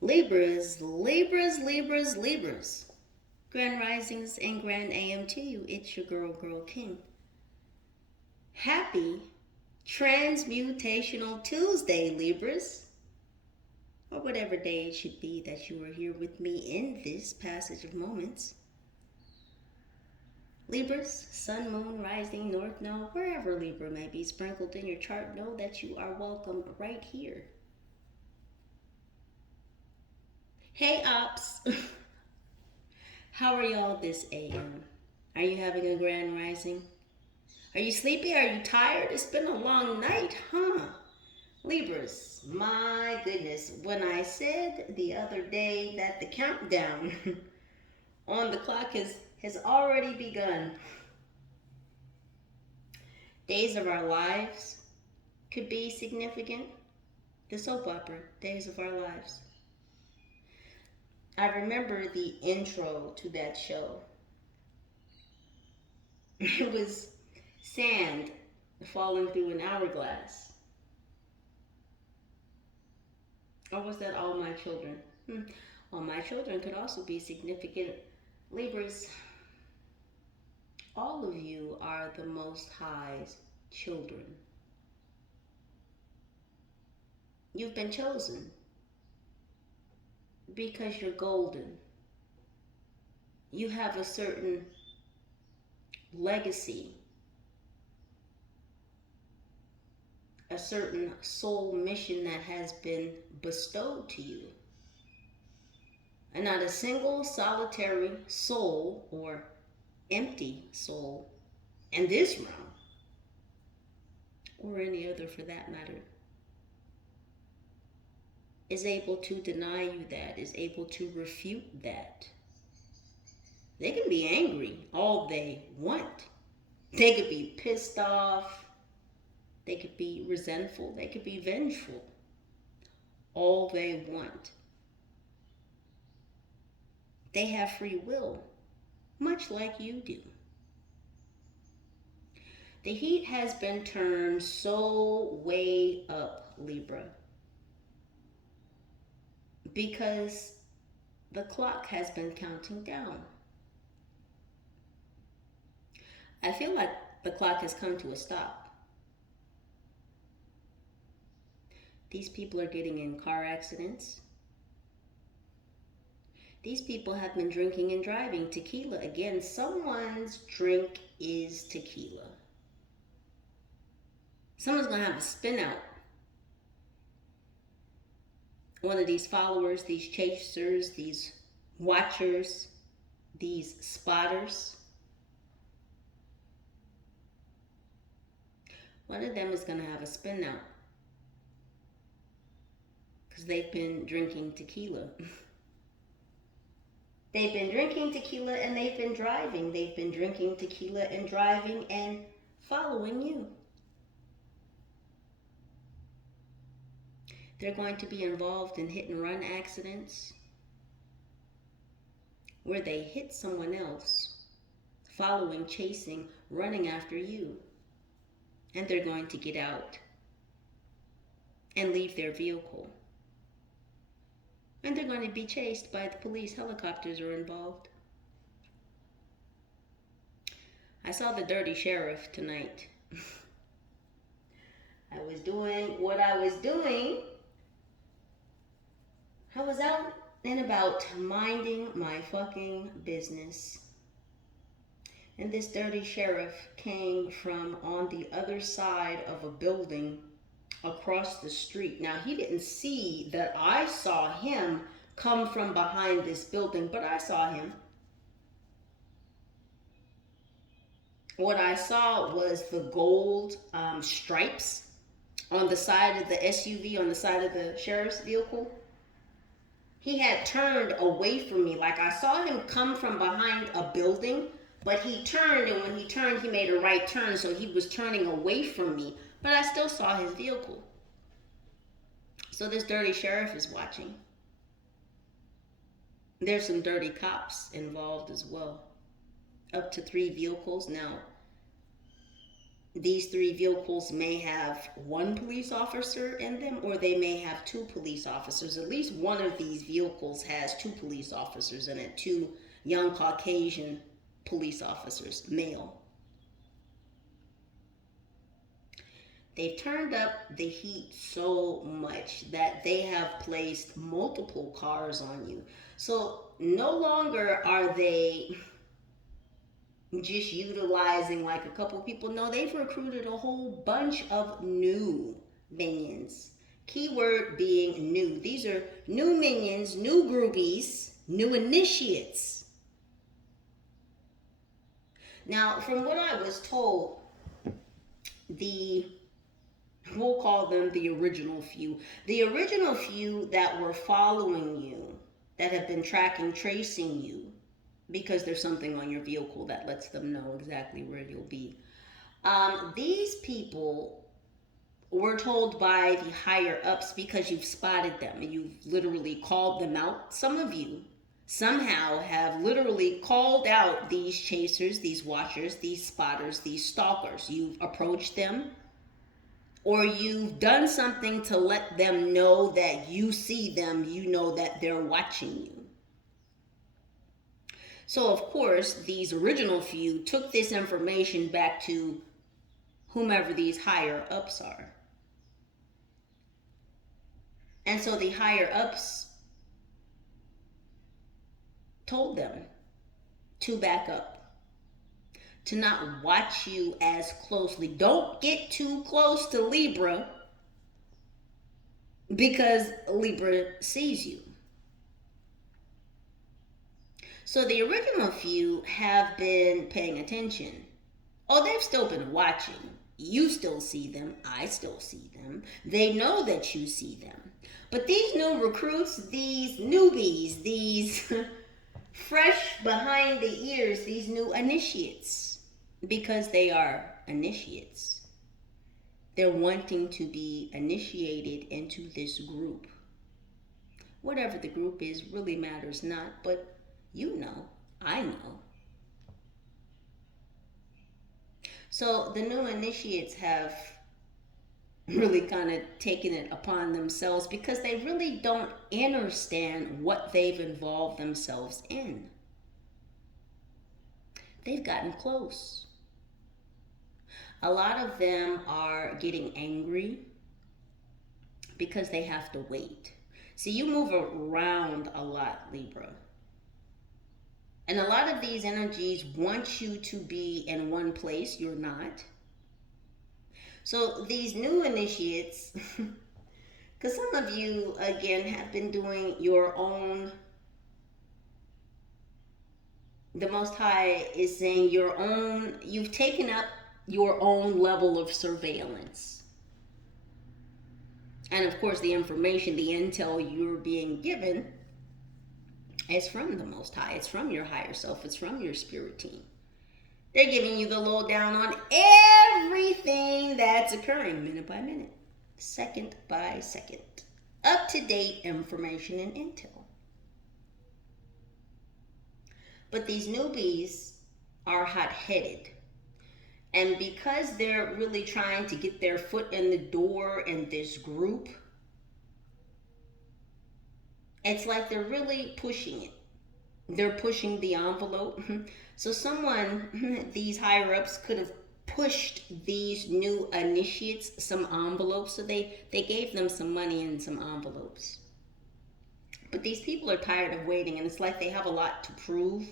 Libras, Libras, Libras, Libras. Grand Risings and Grand AM to you. It's your girl King. Happy Transmutational Tuesday, Libras. Or whatever day it should be that you are here with me in this passage of moments. Libras, Sun, Moon, Rising, North Node, wherever Libra may be sprinkled in your chart, know that you are welcome right here. Hey, Ops. How are y'all this AM? Are you having a grand rising? Are you sleepy? Are you tired? It's been a long night, huh? Libras, my goodness. When I said the other day that the countdown on the clock has already begun. Days of our lives could be significant. The soap opera, Days of Our Lives. I remember the intro to that show. It was sand falling through an hourglass. Or was that All My Children? All My Children could also be significant. Libras, all of you are the Most High's children. You've been chosen because you're golden. You have a certain legacy, a certain soul mission that has been bestowed to you. And not a single solitary soul or empty soul in this realm, or any other for that matter, is able to deny you that, is able to refute that. They can be angry all they want. They could be pissed off. They could be resentful. They could be vengeful. All they want. They have free will, much like you do. The heat has been turned so way up, Libra, because the clock has been counting down. I feel like the clock has come to a stop. These people are getting in car accidents. These people have been drinking and driving. Tequila, again, someone's drink is tequila. Someone's going to have a spin out. One of these followers, these chasers, these watchers, these spotters. One of them is going to have a spin out because they've been drinking tequila. They've been drinking tequila and they've been driving. They've been drinking tequila and driving and following you. They're going to be involved in hit and run accidents where they hit someone else, following, chasing, running after you. And they're going to get out and leave their vehicle. And they're going to be chased by the police. Helicopters are involved. I saw the dirty sheriff tonight. I was doing what I was doing. I was out and about minding my fucking business. And this dirty sheriff came from on the other side of a building across the street. Now, he didn't see that I saw him come from behind this building, but I saw him. What I saw was the gold stripes on the side of the SUV, on the side of the sheriff's vehicle. He had turned away from me. Like, I saw him come from behind a building, but he turned, and when he turned, he made a right turn, so he was turning away from me, but I still saw his vehicle. So this dirty sheriff is watching. There's some dirty cops involved as well. Up to 3 vehicles. Now, these 3 vehicles may have 1 police officer in them, or they may have 2 police officers. At least one of these vehicles has 2 police officers in it, 2 young Caucasian police officers, male. They've turned up the heat so much that they have placed multiple cars on you. So no longer are they just utilizing like a couple people. No, they've recruited a whole bunch of new minions. Keyword being new. These are new minions, new groupies, new initiates. Now, from what I was told, we'll call them the original few. The original few that were following you, that have been tracing you, because there's something on your vehicle that lets them know exactly where you'll be. These people were told by the higher ups, because you've spotted them and you've literally called them out. Some of you somehow have literally called out these chasers, these watchers, these spotters, these stalkers. You've approached them, or you've done something to let them know that you see them, you know that they're watching you. So, of course, these original few took this information back to whomever these higher ups are. And so the higher ups told them to back up, to not watch you as closely. Don't get too close to Libra, because Libra sees you. So the original few have been paying attention. Oh, they've still been watching. You still see them. I still see them. They know that you see them. But these new recruits, these newbies, these fresh behind the ears, these new initiates, because they are initiates, they're wanting to be initiated into this group. Whatever the group is really matters not, but you know, I know. So the new initiates have really kind of taken it upon themselves, because they really don't understand what they've involved themselves in. They've gotten close. A lot of them are getting angry because they have to wait. See, you move around a lot, Libra. And a lot of these energies want you to be in one place. You're not. So these new initiates, because some of you, again, have been doing your own, the Most High is saying your own, you've taken up your own level of surveillance. And of course, the information, the intel you're being given is from the Most High. It's from your higher self. It's from your spirit team. They're giving you the lowdown on everything that's occurring minute by minute, second by second. Up-to-date information and intel. But these newbies are hot-headed. And because they're really trying to get their foot in the door in this group, it's like they're really pushing it. They're pushing the envelope. So someone, these higher ups, could have pushed these new initiates some envelopes. So they gave them some money and some envelopes. But these people are tired of waiting, and it's like they have a lot to prove,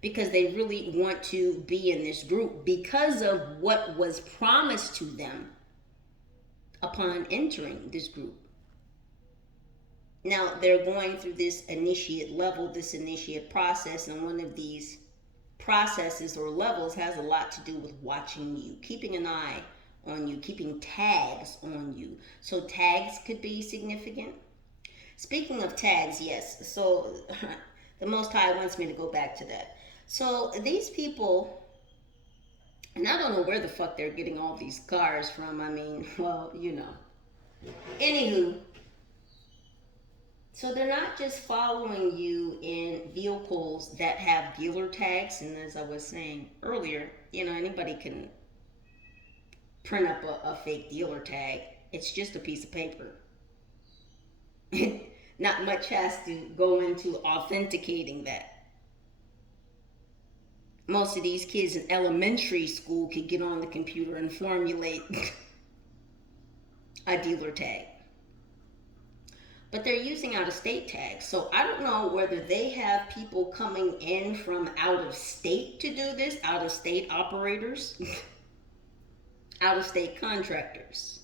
because they really want to be in this group because of what was promised to them upon entering this group. Now, they're going through this initiate level, this initiate process, and one of these processes or levels has a lot to do with watching you, keeping an eye on you, keeping tags on you. So tags could be significant. Speaking of tags, yes, so the Most High wants me to go back to that. So these people, and I don't know where the fuck they're getting all these cars from. I mean, well, you know. Anywho, so they're not just following you in vehicles that have dealer tags. And as I was saying earlier, you know, anybody can print up a fake dealer tag. It's just a piece of paper. Not much has to go into authenticating that. Most of these kids in elementary school could get on the computer and formulate a dealer tag. But they're using out-of-state tags. So I don't know whether they have people coming in from out of state to do this, out-of-state operators, out-of-state contractors.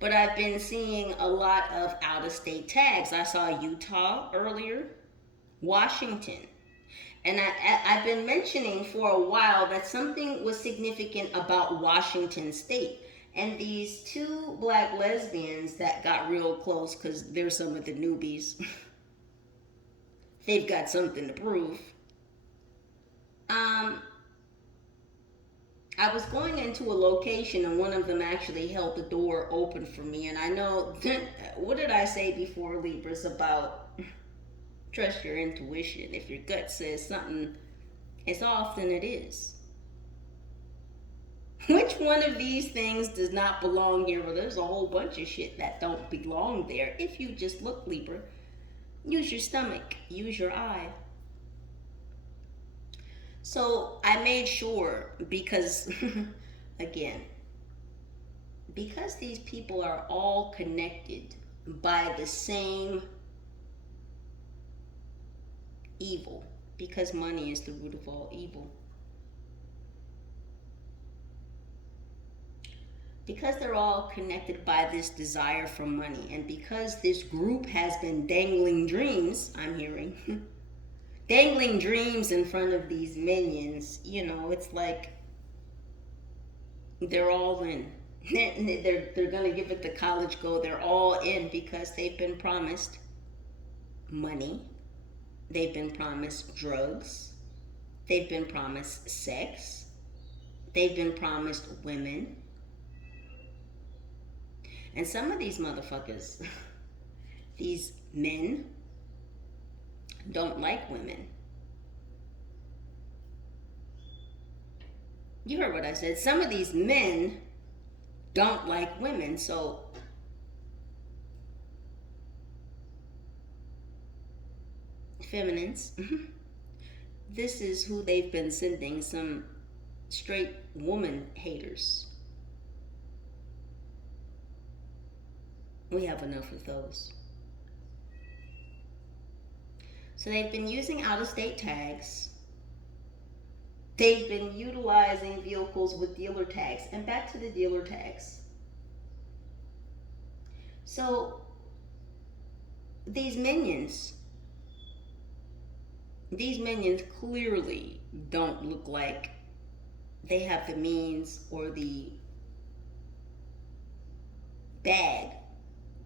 But I've been seeing a lot of out-of-state tags. I saw Utah earlier, Washington. And I've been mentioning for a while that something was significant about Washington State. And these two black lesbians that got real close, because they're some of the newbies, they've got something to prove. I was going into a location and one of them actually held the door open for me. And I know, what did I say before, Libras, about trust your intuition? If your gut says something, it's often it is. Which one of these things does not belong here? Well, there's a whole bunch of shit that don't belong there. If you just look, Libra, use your stomach, use your eye. So I made sure, because, again, because these people are all connected by the same evil, because money is the root of all evil. Because they're all connected by this desire for money, and because this group has been dangling dreams, I'm hearing, dangling dreams in front of these minions, you know, it's like they're all in. They're going to give it the college go. They're all in because they've been promised money. They've been promised drugs. They've been promised sex. They've been promised women. And some of these motherfuckers, these men, don't like women. You heard what I said. Some of these men don't like women. So feminines, this is who they've been sending, some straight woman haters. We have enough of those. So they've been using out-of-state tags. They've been utilizing vehicles with dealer tags. And back to the dealer tags. So these minions clearly don't look like they have the means or the bag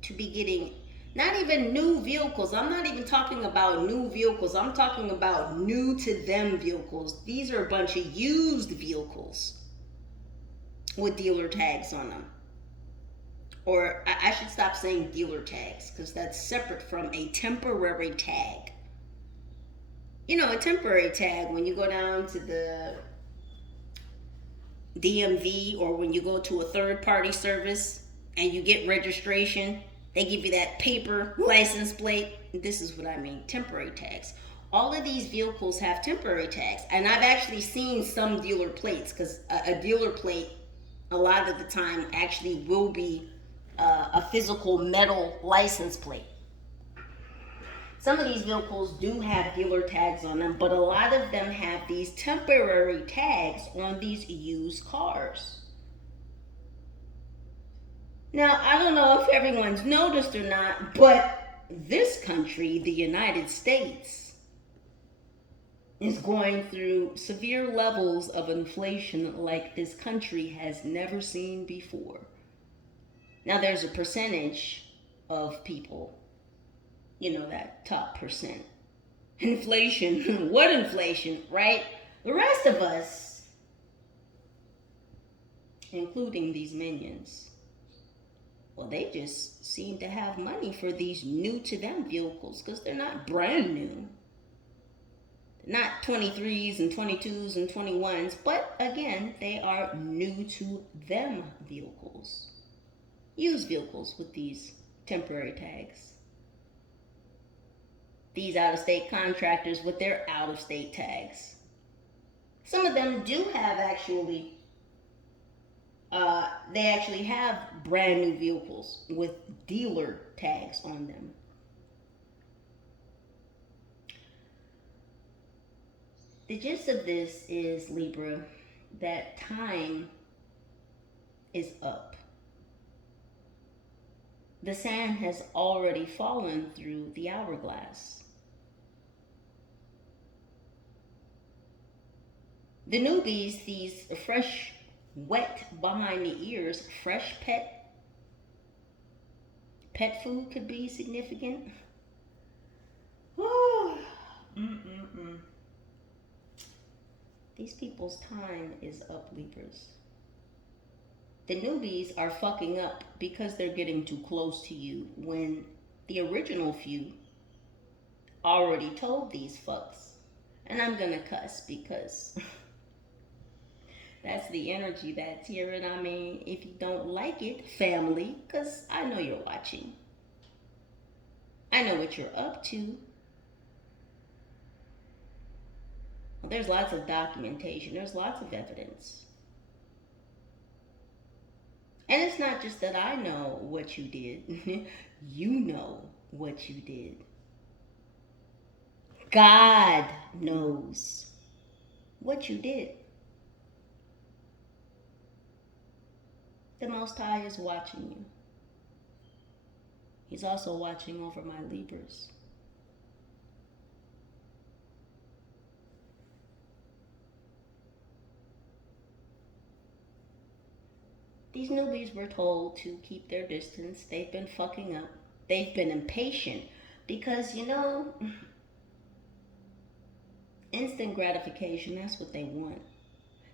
to be getting not even new vehicles. I'm not even talking about new vehicles. I'm talking about new to them vehicles. These are a bunch of used vehicles with dealer tags on them. Or I should stop saying dealer tags, because that's separate from a temporary tag. You know, a temporary tag, when you go down to the DMV or when you go to a third-party service and you get registration, they give you that paper license plate. This is what I mean, temporary tags. All of these vehicles have temporary tags. And I've actually seen some dealer plates, because a dealer plate, a lot of the time, actually will be a physical metal license plate. Some of these vehicles do have dealer tags on them, but a lot of them have these temporary tags on these used cars. Now, I don't know if everyone's noticed or not, but this country, the United States, is going through severe levels of inflation like this country has never seen before. Now, there's a percentage of people, you know, that top percent. Inflation, what inflation, right? The rest of us, including these minions, well, they just seem to have money for these new to them vehicles, because they're not brand new. Not 23s and 22s and 21s, but again, they are new to them vehicles. Used vehicles with these temporary tags. These out-of-state contractors with their out-of-state tags. Some of them do have actually, they actually have brand new vehicles with dealer tags on them. The gist of this is, Libra, that time is up. The sand has already fallen through the hourglass. The newbies, these fresh, wet behind the ears, fresh pet food could be significant. These people's time is up, Libras. The newbies are fucking up because they're getting too close to you when the original few already told these fucks. And I'm gonna cuss because that's the energy that's here. And I mean, if you don't like it, family, because I know you're watching. I know what you're up to. Well, there's lots of documentation. There's lots of evidence. And it's not just that I know what you did. You know what you did. God knows what you did. The Most High is watching you. He's also watching over my Libras. These newbies were told to keep their distance. They've been fucking up. They've been impatient because, you know, instant gratification, that's what they want.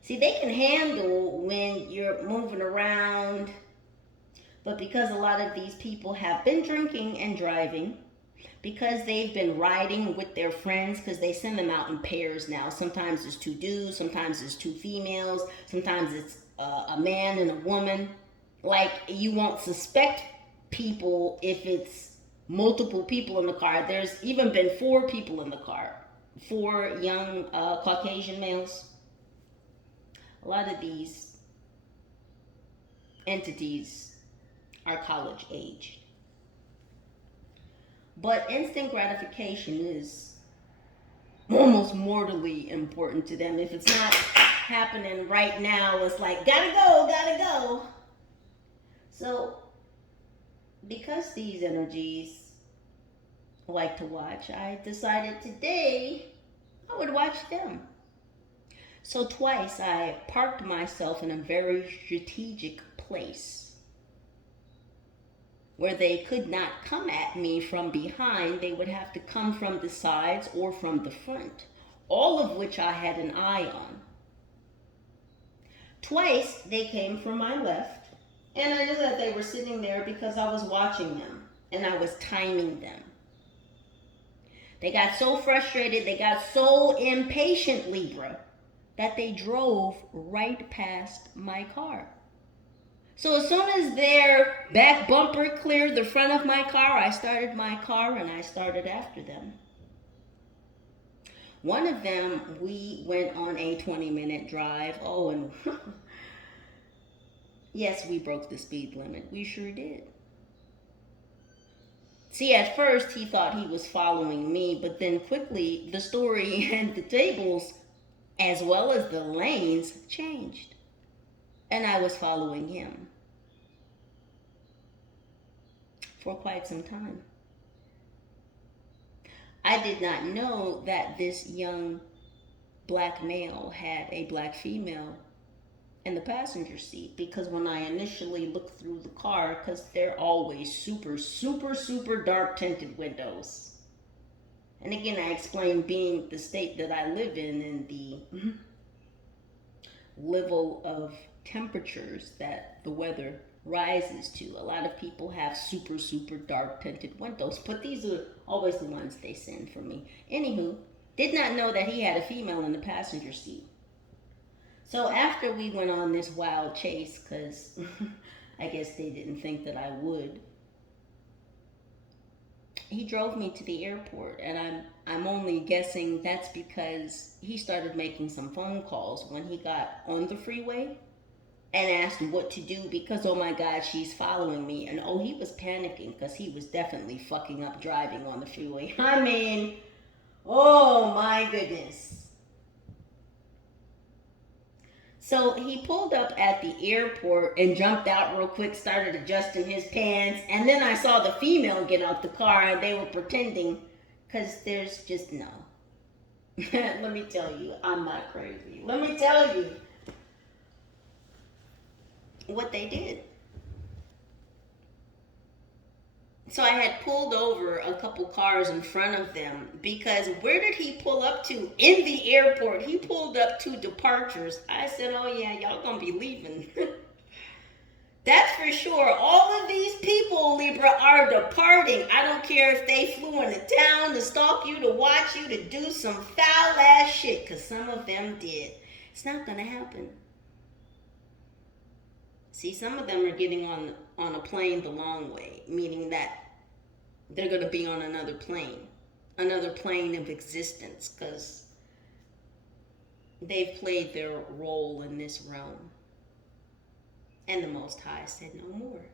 See, they can handle when you're moving around, but because a lot of these people have been drinking and driving, because they've been riding with their friends, because they send them out in pairs now. Sometimes it's 2 dudes, sometimes it's 2 females, sometimes it's a man and a woman. Like, you won't suspect people if it's multiple people in the car. There's even been 4 people in the car, 4 young Caucasian males. A lot of these entities are college age. But instant gratification is almost mortally important to them. If it's not happening right now, it's like, gotta go. So, because these energies like to watch, I decided today I would watch them. So twice I parked myself in a very strategic place where they could not come at me from behind. They would have to come from the sides or from the front, all of which I had an eye on. Twice they came from my left, and I knew that they were sitting there because I was watching them and I was timing them. They got so frustrated, they got so impatient, Libra, that they drove right past my car. So as soon as their back bumper cleared the front of my car, I started my car and I started after them. One of them, we went on a 20-minute drive. Oh, and yes, we broke the speed limit. We sure did. See, at first he thought he was following me, but then quickly the story and the tables, as well as the lanes, changed. And I was following him for quite some time. I did not know that this young black male had a black female in the passenger seat, because when I initially looked through the car, because they're always super dark tinted windows. And again, I explained, being the state that I live in and the level of temperatures that the weather rises to. A lot of people have super dark tinted windows, but these are always the ones they send for me. Anywho, Did not know that he had a female in the passenger seat. So after we went on this wild chase, because I guess they didn't think that I would, he drove me to the airport, and I'm only guessing that's because he started making some phone calls when he got on the freeway and asked what to do because, oh my God, she's following me. And oh, he was panicking because he was definitely fucking up driving on the freeway. I mean, oh my goodness. So he pulled up at the airport and jumped out real quick, started adjusting his pants, and then I saw the female get out the car and they were pretending, because there's just no. Let me tell you, I'm not crazy. Let me tell you what they did. So I had pulled over a couple cars in front of them because where did he pull up to? In the airport. He pulled up to departures. I said, oh yeah, y'all gonna be leaving. That's for sure. All of these people, Libra, are departing. I don't care if they flew into town to stalk you, to watch you, to do some foul ass shit, because some of them did. It's not gonna happen. See, some of them are getting on a plane the long way, meaning that they're going to be on another plane of existence, because they've played their role in this realm. And the Most High said no more.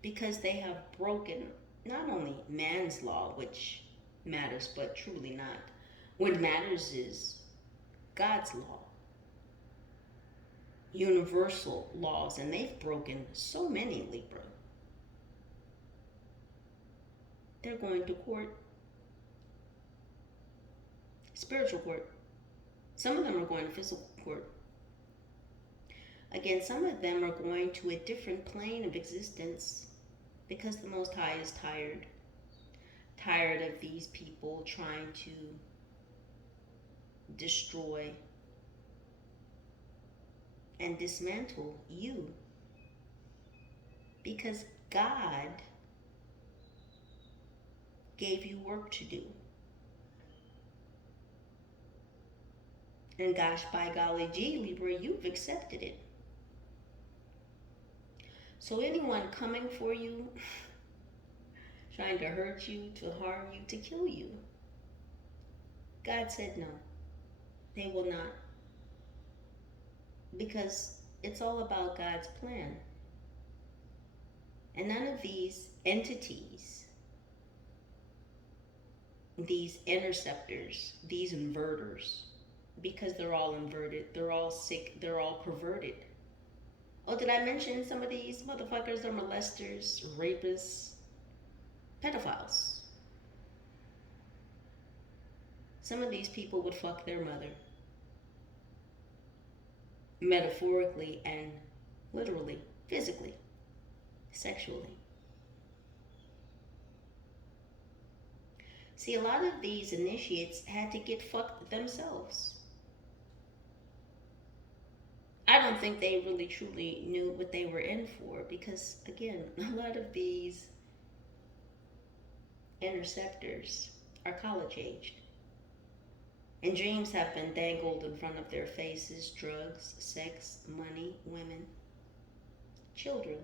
Because they have broken not only man's law, which matters, but truly not. What matters is God's law. Universal laws, and they've broken so many, Libra. They're going to court. Spiritual court. Some of them are going to physical court. Again, some of them are going to a different plane of existence because the Most High is tired. Tired of these people trying to destroy and dismantle you, because God gave you work to do. And gosh, by golly gee, Libra, you've accepted it. So anyone coming for you, trying to hurt you, to harm you, to kill you, God said no, they will not. Because it's all about God's plan. And none of these entities, these interceptors, these inverters, because they're all inverted, they're all sick, they're all perverted. Oh, did I mention some of these motherfuckers are molesters, rapists, pedophiles? Some of these people would fuck their mother. Metaphorically and literally, physically, sexually. See, a lot of these initiates had to get fucked themselves. I don't think they really truly knew what they were in for, because again, a lot of these interceptors are college aged. And dreams have been dangled in front of their faces: drugs, sex, money, women, children.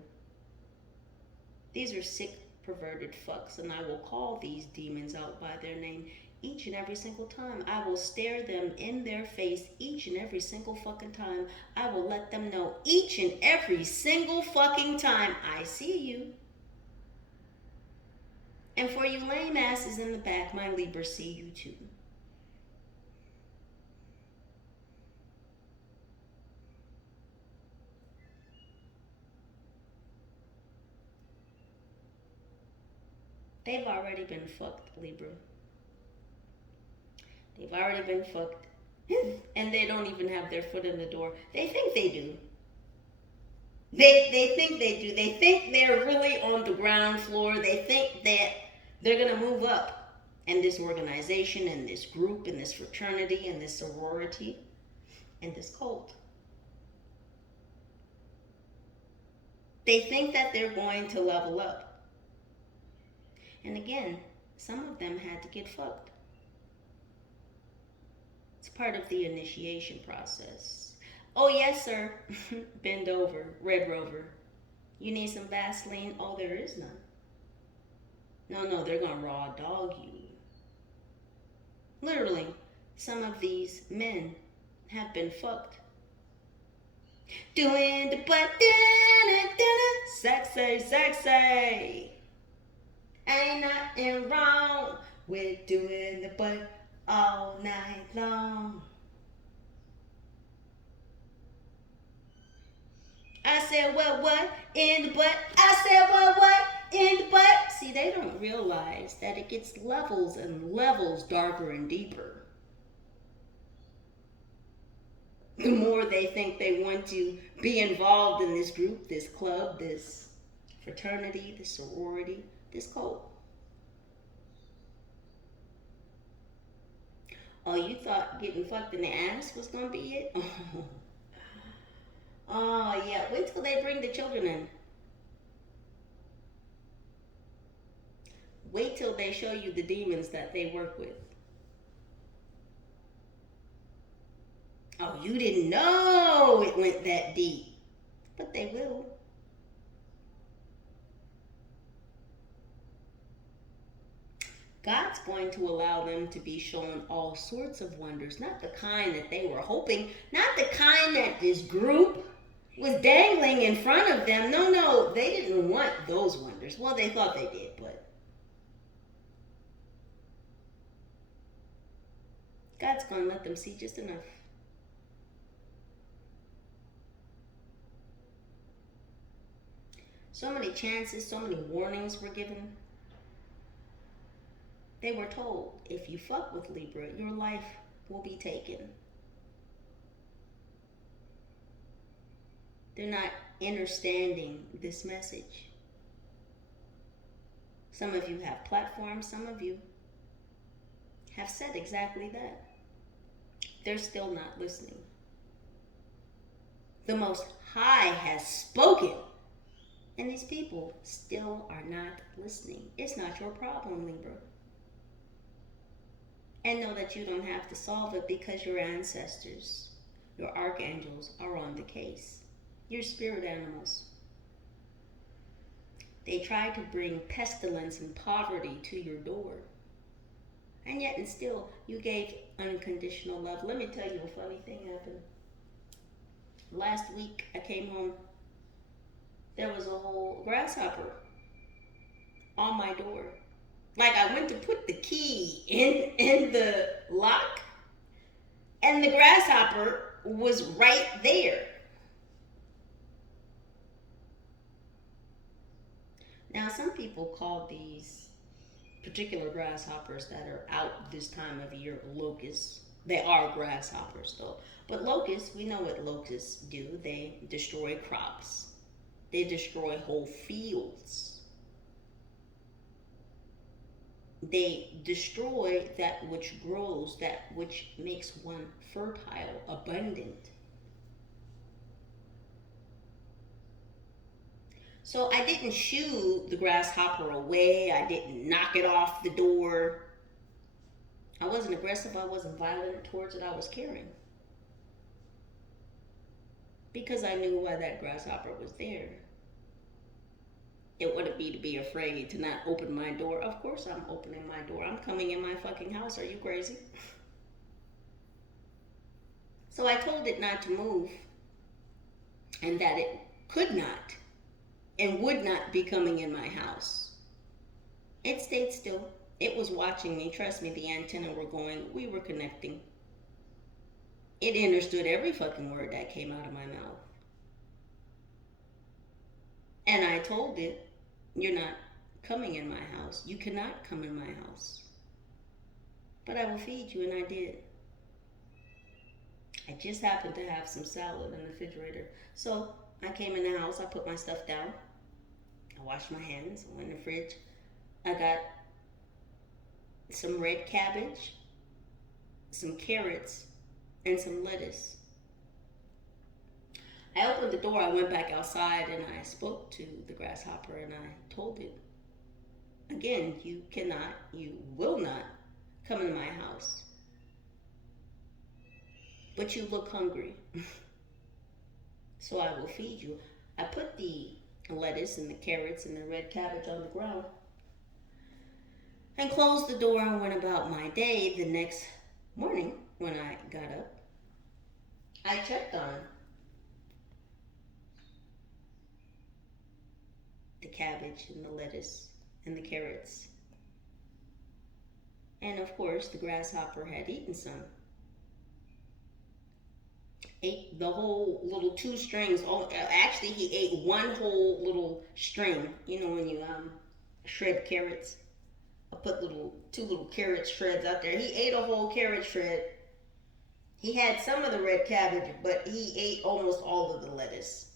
These are sick, perverted fucks, and I will call these demons out by their name each and every single time. I will stare them in their face each and every single fucking time. I will let them know each and every single fucking time, I see you. And for you lame asses in the back, my Libra see you too. They've already been fucked, Libra. They've already been fucked. And they don't even have their foot in the door. They think they do. They think they do. They think they're really on the ground floor. They think that they're going to move up in this organization, in this group, in this fraternity, in this sorority, in this cult. They think that they're going to level up. And again, some of them had to get fucked. It's part of the initiation process. Oh, yes, sir. Bend over, Red Rover. You need some Vaseline? Oh, there is none. No, they're going to raw dog you. Literally, some of these men have been fucked. Doing the butt, sexy, sexy. Ain't nothing wrong with doing the butt all night long. I said, what, in the butt? I said, what, in the butt? See, they don't realize that it gets levels and levels darker and deeper. The more they think they want to be involved in this group, this club, this fraternity, this sorority, this cult. Oh, you thought getting fucked in the ass was going to be it? Oh, yeah. Wait till they bring the children in. Wait till they show you the demons that they work with. Oh, you didn't know it went that deep. But they will. God's going to allow them to be shown all sorts of wonders. Not the kind that they were hoping. Not the kind that this group was dangling in front of them. No, they didn't want those wonders. Well, they thought they did, but God's going to let them see just enough. So many chances, so many warnings were given. They were told, if you fuck with Libra, your life will be taken. They're not understanding this message. Some of you have platforms, some of you have said exactly that. They're still not listening. The Most High has spoken, and these people still are not listening. It's not your problem, Libra. And know that you don't have to solve it because your ancestors, your archangels, are on the case. Your spirit animals. They tried to bring pestilence and poverty to your door. And yet and still, you gave unconditional love. Let me tell you a funny thing happened. Last week, I came home. There was a whole grasshopper on my door. Like I went to put the key in the lock, and the grasshopper was right there. Now, some people call these particular grasshoppers that are out this time of year locusts. They are grasshoppers, though. But locusts, we know what locusts do. They destroy crops. They destroy whole fields. They destroy that which grows, that which makes one fertile, abundant. So I didn't shoo the grasshopper away. I didn't knock it off the door. I wasn't aggressive. I wasn't violent towards it. I was caring. Because I knew why that grasshopper was there. It wouldn't be to be afraid to not open my door. Of course I'm opening my door. I'm coming in my fucking house. Are you crazy? So I told it not to move. And that it could not and would not be coming in my house. It stayed still. It was watching me. Trust me, the antenna were going. We were connecting. It understood every fucking word that came out of my mouth. And I told it, you're not coming in my house. You cannot come in my house. But I will feed you, and I did. I just happened to have some salad in the refrigerator. So I came in the house, I put my stuff down. I washed my hands, I went in the fridge. I got some red cabbage, some carrots, and some lettuce. I opened the door, I went back outside, and I spoke to the grasshopper, and I told it, again, you cannot, you will not come into my house. But you look hungry. So I will feed you. I put the lettuce and the carrots and the red cabbage on the ground and closed the door and went about my day. The next morning when I got up, I checked on the cabbage and the lettuce and the carrots. And of course, the grasshopper had eaten some. Ate the whole little 2 strings. Oh, actually, he ate one whole little string. You know when you shred carrots? I put 2 little carrot shreds out there. He ate a whole carrot shred. He had some of the red cabbage, but he ate almost all of the lettuce.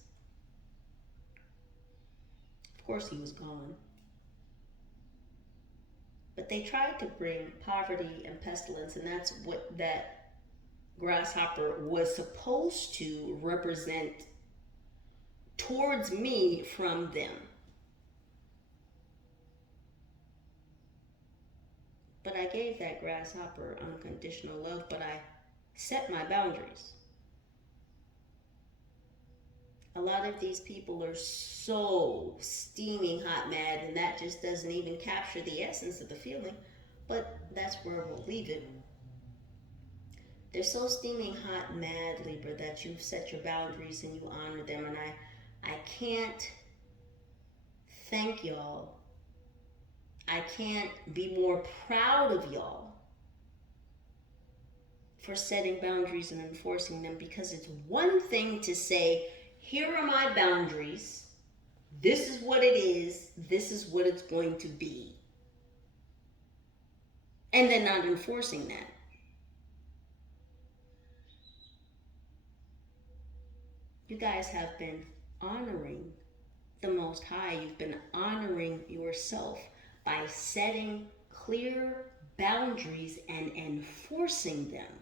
Of course, he was gone. But they tried to bring poverty and pestilence, and that's what that grasshopper was supposed to represent towards me from them. But I gave that grasshopper unconditional love, but I set my boundaries. A lot of these people are so steaming hot mad, and that just doesn't even capture the essence of the feeling, but that's where we'll leave it. They're so steaming hot mad, Libra, that you've set your boundaries and you honor them, and I can't thank y'all. I can't be more proud of y'all for setting boundaries and enforcing them, because it's one thing to say, here are my boundaries, this is what it is, this is what it's going to be, and then not enforcing that. You guys have been honoring the Most High. You've been honoring yourself by setting clear boundaries and enforcing them.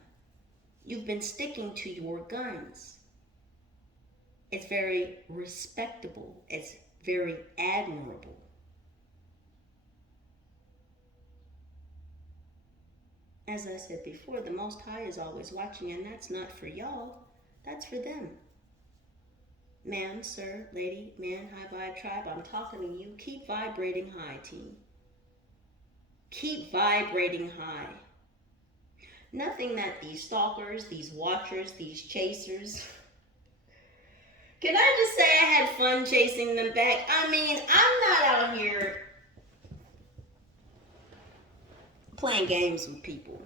You've been sticking to your guns. It's very respectable. It's very admirable. As I said before, the Most High is always watching, and that's not for y'all. That's for them. Ma'am, sir, lady, man, high vibe tribe, I'm talking to you. Keep vibrating high, team. Keep vibrating high. Nothing that these stalkers, these watchers, these chasers. Can I just say I had fun chasing them back? I mean, I'm not out here playing games with people.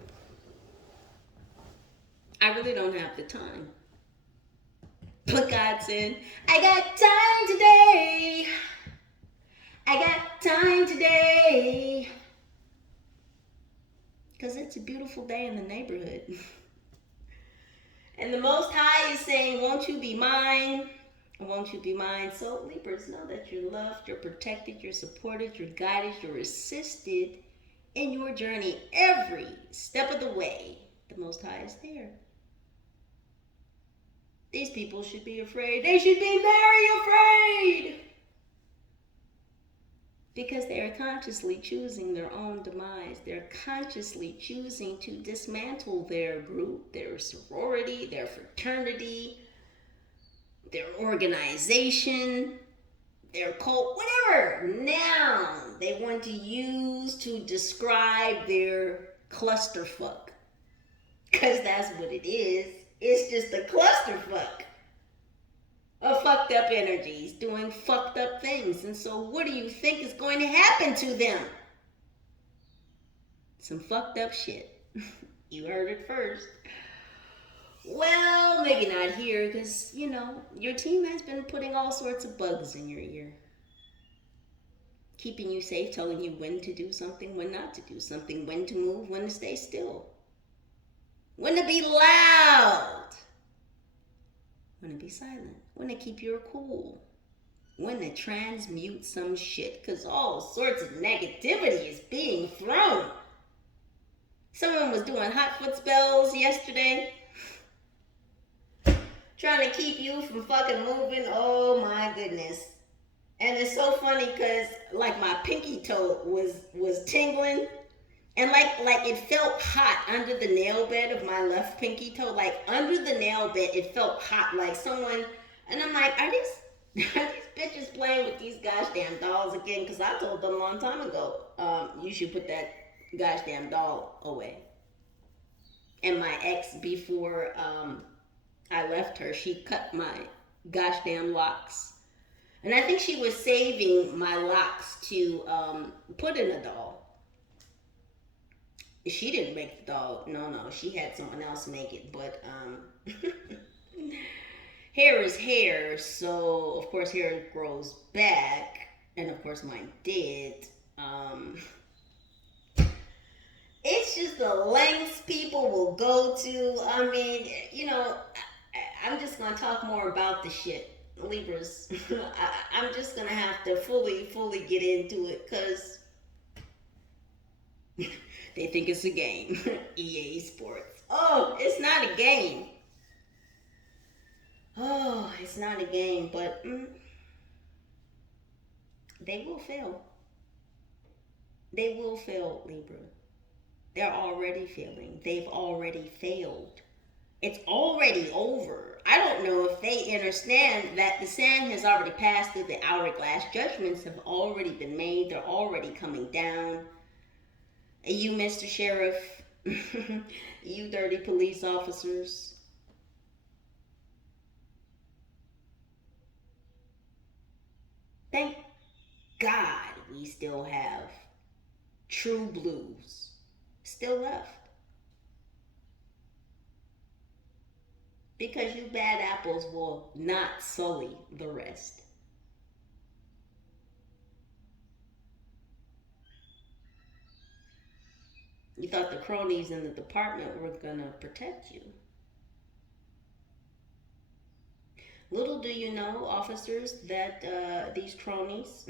I really don't have the time. But God said, I got time today. I got time today. Because it's a beautiful day in the neighborhood. And the Most High is saying, won't you be mine? Won't you be mine? So Libras, know that you're loved, you're protected, you're supported, you're guided, you're assisted in your journey every step of the way. The Most High is there. These people should be afraid. They should be very afraid. Because they are consciously choosing their own demise. They're consciously choosing to dismantle their group, their sorority, their fraternity, their organization, their cult, whatever noun they want to use to describe their clusterfuck. Because that's what it is. It's just a clusterfuck of fucked up energies doing fucked up things. And so what do you think is going to happen to them? Some fucked up shit. You heard it first. Well, maybe not here, because, you know, your team has been putting all sorts of bugs in your ear. Keeping you safe, telling you when to do something, when not to do something, when to move, when to stay still. When to be loud. When to be silent. When to keep your cool. When to transmute some shit. Because all sorts of negativity is being thrown. Someone was doing hot foot spells yesterday. Trying to keep you from fucking moving. Oh my goodness. And it's so funny because like my pinky toe was tingling, and like it felt hot under the nail bed of my left pinky toe. Like under the nail bed, it felt hot, like someone. And I'm like, are these are these bitches playing with these gosh damn dolls again? Because I told them a long time ago, you should put that gosh damn doll away. And my ex, before I left her, she cut my gosh damn locks. And I think she was saving my locks to put in a doll. She didn't make the doll. No, no. She had someone else make it. But hair is hair. So, of course, hair grows back. And, of course, mine did. It's just the lengths people will go to. I mean, I'm just going to talk more about the shit. Libras. I'm just going to have to fully get into it because they think it's a game. EA Sports. Oh, it's not a game. Oh, it's not a game, but they will fail. They will fail, Libra. They're already failing. They've already failed. It's already over. I don't know if they understand that the sand has already passed through the hourglass. Judgments have already been made. They're already coming down. You, Mr. Sheriff, you dirty police officers. Thank God we still have true blues still left. Because you bad apples will not sully the rest. You thought the cronies in the department were going to protect you. Little do you know, officers, that these cronies,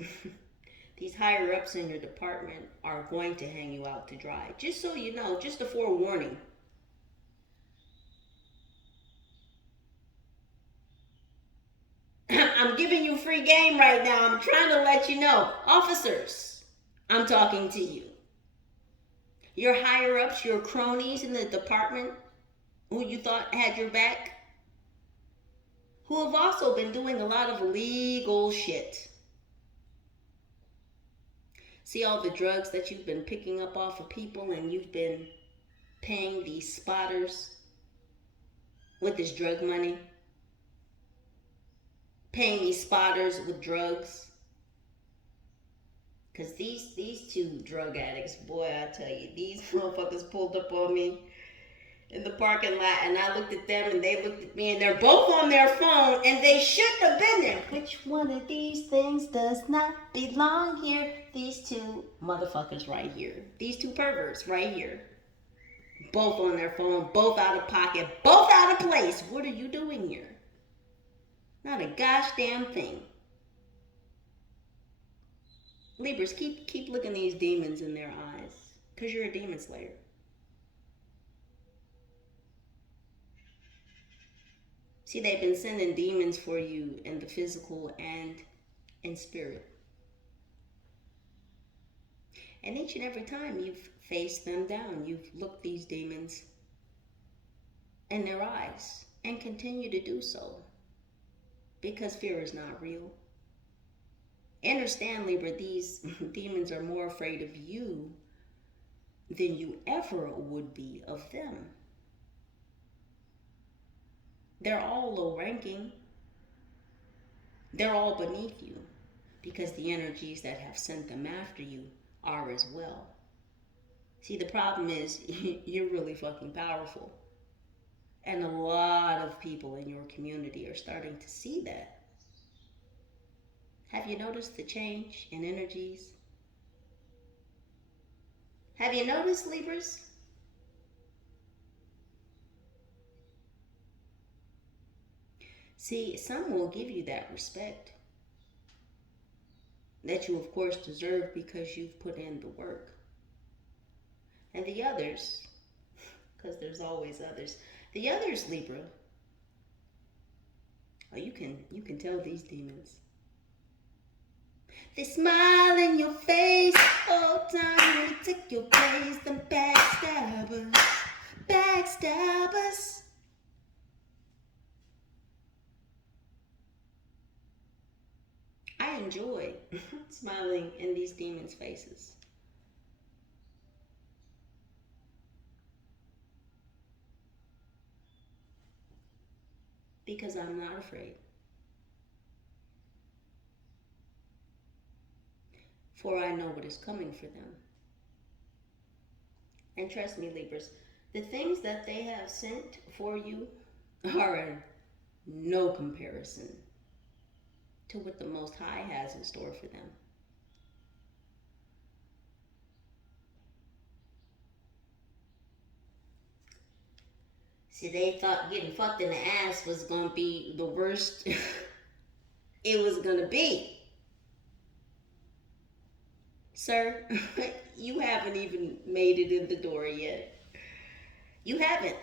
these higher ups in your department, are going to hang you out to dry. Just so you know, just a forewarning. I'm giving you free game right now. I'm trying to let you know. Officers, I'm talking to you. Your higher ups, your cronies in the department who you thought had your back, who have also been doing a lot of legal shit. See all the drugs that you've been picking up off of people, and you've been paying these spotters with this drug money? Paying these spotters with drugs? Because these two drug addicts, boy, I tell you, these motherfuckers pulled up on me in the parking lot, and I looked at them, and they looked at me, and they're both on their phone, and they shouldn't have been there. Which one of these things does not belong here? These two motherfuckers right here. These two perverts right here. Both on their phone, both out of pocket, both out of place. What are you doing here? Not a gosh damn thing. Libras, keep looking these demons in their eyes, because you're a demon slayer. See, they've been sending demons for you in the physical and in spirit. And each and every time you've faced them down, you've looked these demons in their eyes and continue to do so, because fear is not real. Understand, Libra, these demons are more afraid of you than you ever would be of them. They're all low ranking. They're all beneath you, because the energies that have sent them after you are as well. See, the problem is you're really fucking powerful. And a lot of people in your community are starting to see that. Have you noticed the change in energies? Have you noticed, Libras? See, some will give you that respect that you, of course, deserve because you've put in the work. And the others, because there's always others, the others, Libra, oh, you can tell these demons. They smile in your face all the time to take your place. Them backstabbers, backstabbers. I enjoy smiling in these demons' faces. Because I'm not afraid. For I know what is coming for them. And trust me, Libras, the things that they have sent for you are in no comparison to what the Most High has in store for them. See, they thought getting fucked in the ass was going to be the worst it was going to be. Sir, you haven't even made it in the door yet. You haven't.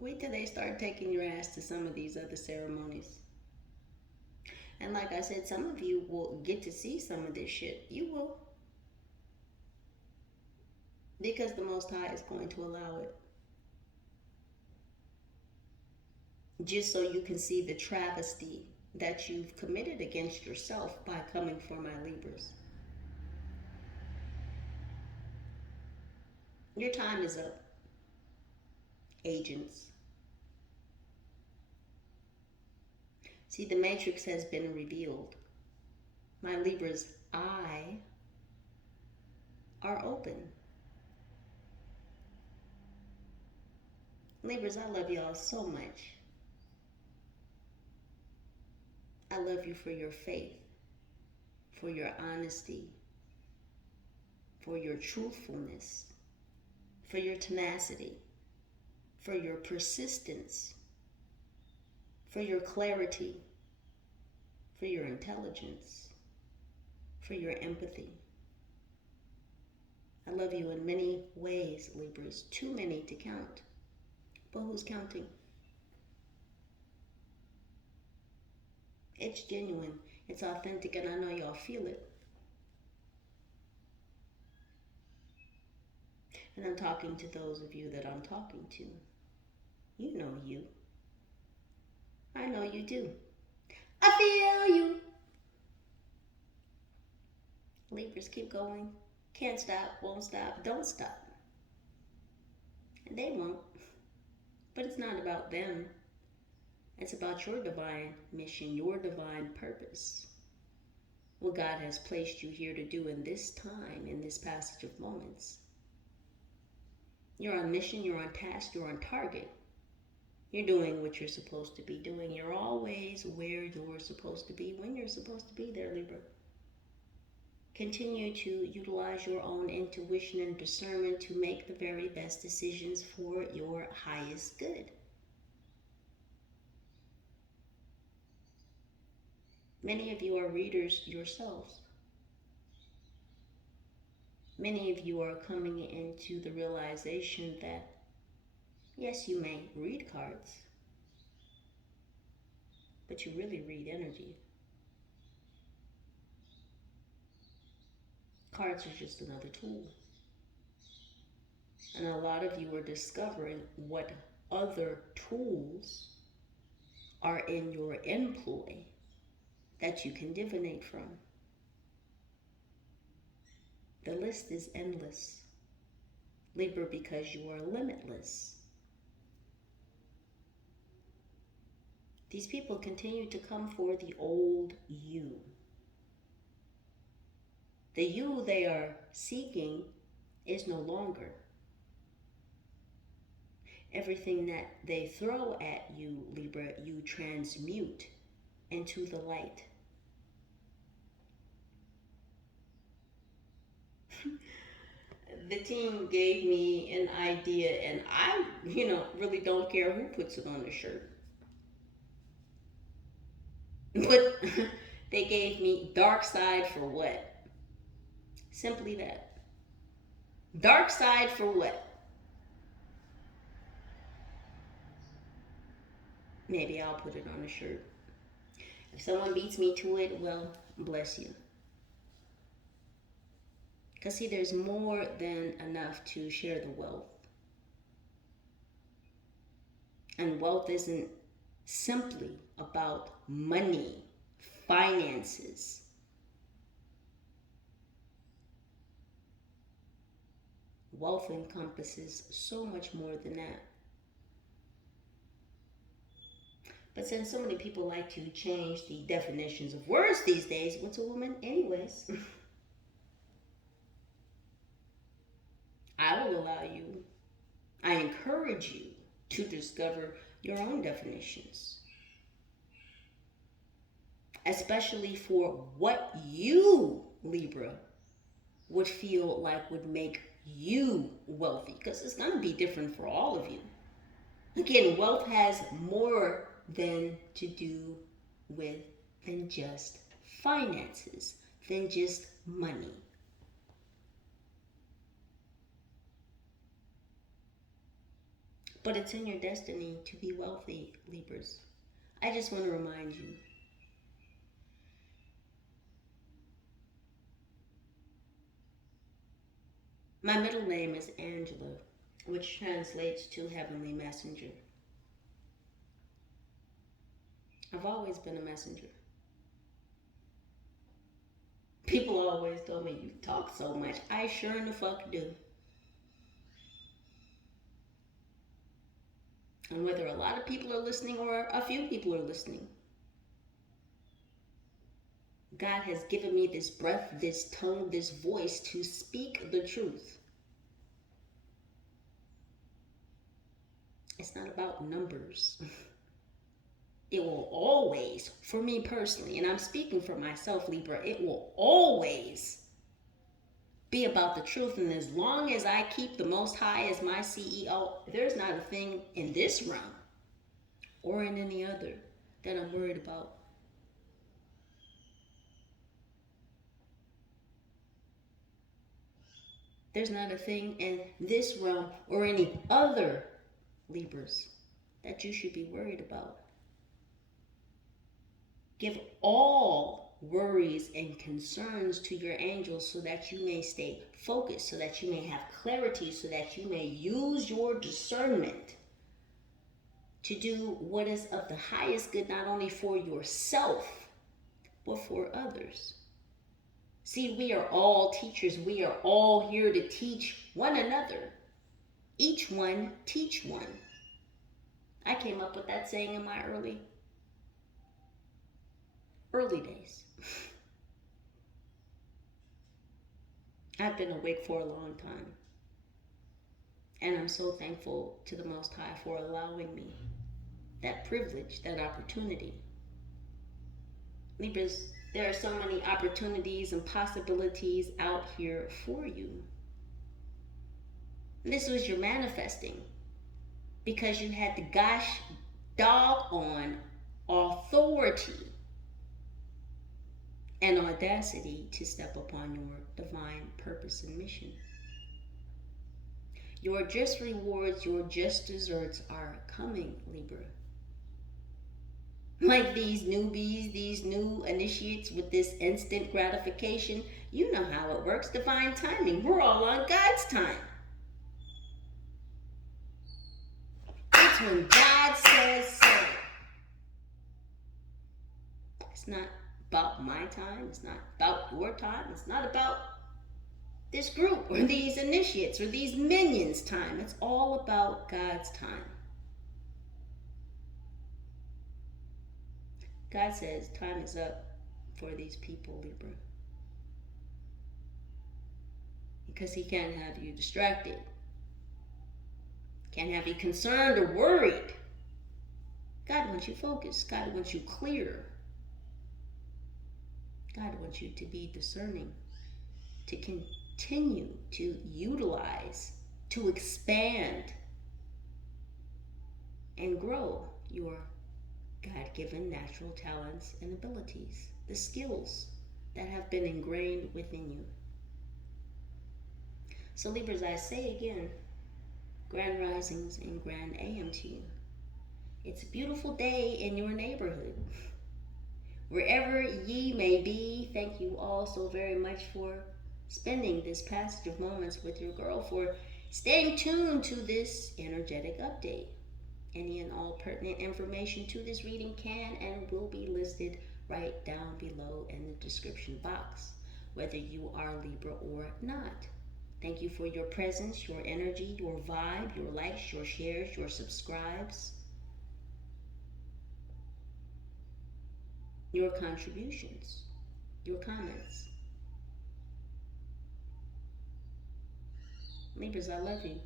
Wait till they start taking your ass to some of these other ceremonies. And like I said, some of you will get to see some of this shit. You will. Because the Most High is going to allow it. Just so you can see the travesty that you've committed against yourself by coming for my Libras. Your time is up, agents. See, the matrix has been revealed. My Libras' eye are open. Libras, I love y'all so much. I love you for your faith, for your honesty, for your truthfulness, for your tenacity, for your persistence, for your clarity, for your intelligence, for your empathy. I love you in many ways, Libras, too many to count. But who's counting? It's genuine, it's authentic, and I know y'all feel it. And I'm talking to those of you that I'm talking to. You know you. I know you do. I feel you. Libras, keep going. Can't stop, won't stop, don't stop. And they won't. But it's not about them. It's about your divine mission, your divine purpose. What God has placed you here to do in this time, in this passage of moments. You're on mission, you're on task, you're on target. You're doing what you're supposed to be doing. You're always where you're supposed to be, when you're supposed to be there, Libra. Continue to utilize your own intuition and discernment to make the very best decisions for your highest good. Many of you are readers yourselves. Many of you are coming into the realization that, yes, you may read cards, but you really read energy. Cards are just another tool. And a lot of you are discovering what other tools are in your employ that you can divinate from. The list is endless, Libra, because you are limitless. These people continue to come for the old you. The you they are seeking is no longer. Everything that they throw at you, Libra, you transmute into the light. The team gave me an idea, and I, really don't care who puts it on the shirt. But they gave me dark side for what? Simply that. Dark side for what? Maybe I'll put it on a shirt. If someone beats me to it, well, bless you. Because see, there's more than enough to share the wealth. And wealth isn't simply about money, finances. Wealth encompasses so much more than that. But since so many people like to change the definitions of words these days, what's a woman anyways? I will allow you, I encourage you to discover your own definitions. Especially for what you, Libra, would feel like would make you wealthy. Because it's going to be different for all of you. Again, wealth has more than to do with than just finances, than just money. But it's in your destiny to be wealthy, Libras. I just want to remind you. My middle name is Angela, which translates to Heavenly Messenger. I've always been a messenger. People always told me, you talk so much. I sure in the fuck do. And whether a lot of people are listening or a few people are listening, God has given me this breath, this tongue, this voice to speak the truth. It's not about numbers. It will always, for me personally, and I'm speaking for myself, Libra, it will always be about the truth. And as long as I keep the Most High as my CEO, there's not a thing in this realm or in any other that I'm worried about. There's not a thing in this realm or any other, Libras, that you should be worried about. Give all worries and concerns to your angels so that you may stay focused, so that you may have clarity, so that you may use your discernment to do what is of the highest good, not only for yourself, but for others. See, we are all teachers. We are all here to teach one another. Each one teach one. I came up with that saying in my early days. I've been awake for a long time. And I'm so thankful to the Most High for allowing me that privilege, that opportunity. Libras, there are so many opportunities and possibilities out here for you. This was your manifesting because you had the gosh doggone authority and audacity to step upon your divine purpose and mission. Your just rewards, your just desserts are coming, Libra. Like these newbies, these new initiates with this instant gratification, you know how it works, divine timing. We're all on God's time. It's when God says so. It's not about my time. It's not about your time. It's not about this group or these initiates or these minions' time. It's all about God's time. God says time is up for these people, Libra. Because he can't have you distracted. Can't have you concerned or worried. God wants you focused. God wants you clear. God wants you to be discerning, to continue to utilize, to expand and grow your God-given natural talents and abilities, the skills that have been ingrained within you. So Libras, I say again, grand risings and grand AM to you. It's a beautiful day in your neighborhood. Wherever ye may be, thank you all so very much for spending this passage of moments with your girl, for staying tuned to this energetic update. Any and all pertinent information to this reading can and will be listed right down below in the description box, whether you are Libra or not. Thank you for your presence, your energy, your vibe, your likes, your shares, your subscribes, your contributions, your comments. Libras, I love you.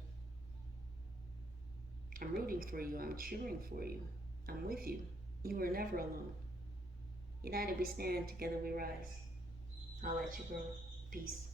I'm rooting for you. I'm cheering for you. I'm with you. You are never alone. United we stand, together we rise. I'll let you, girl. Peace.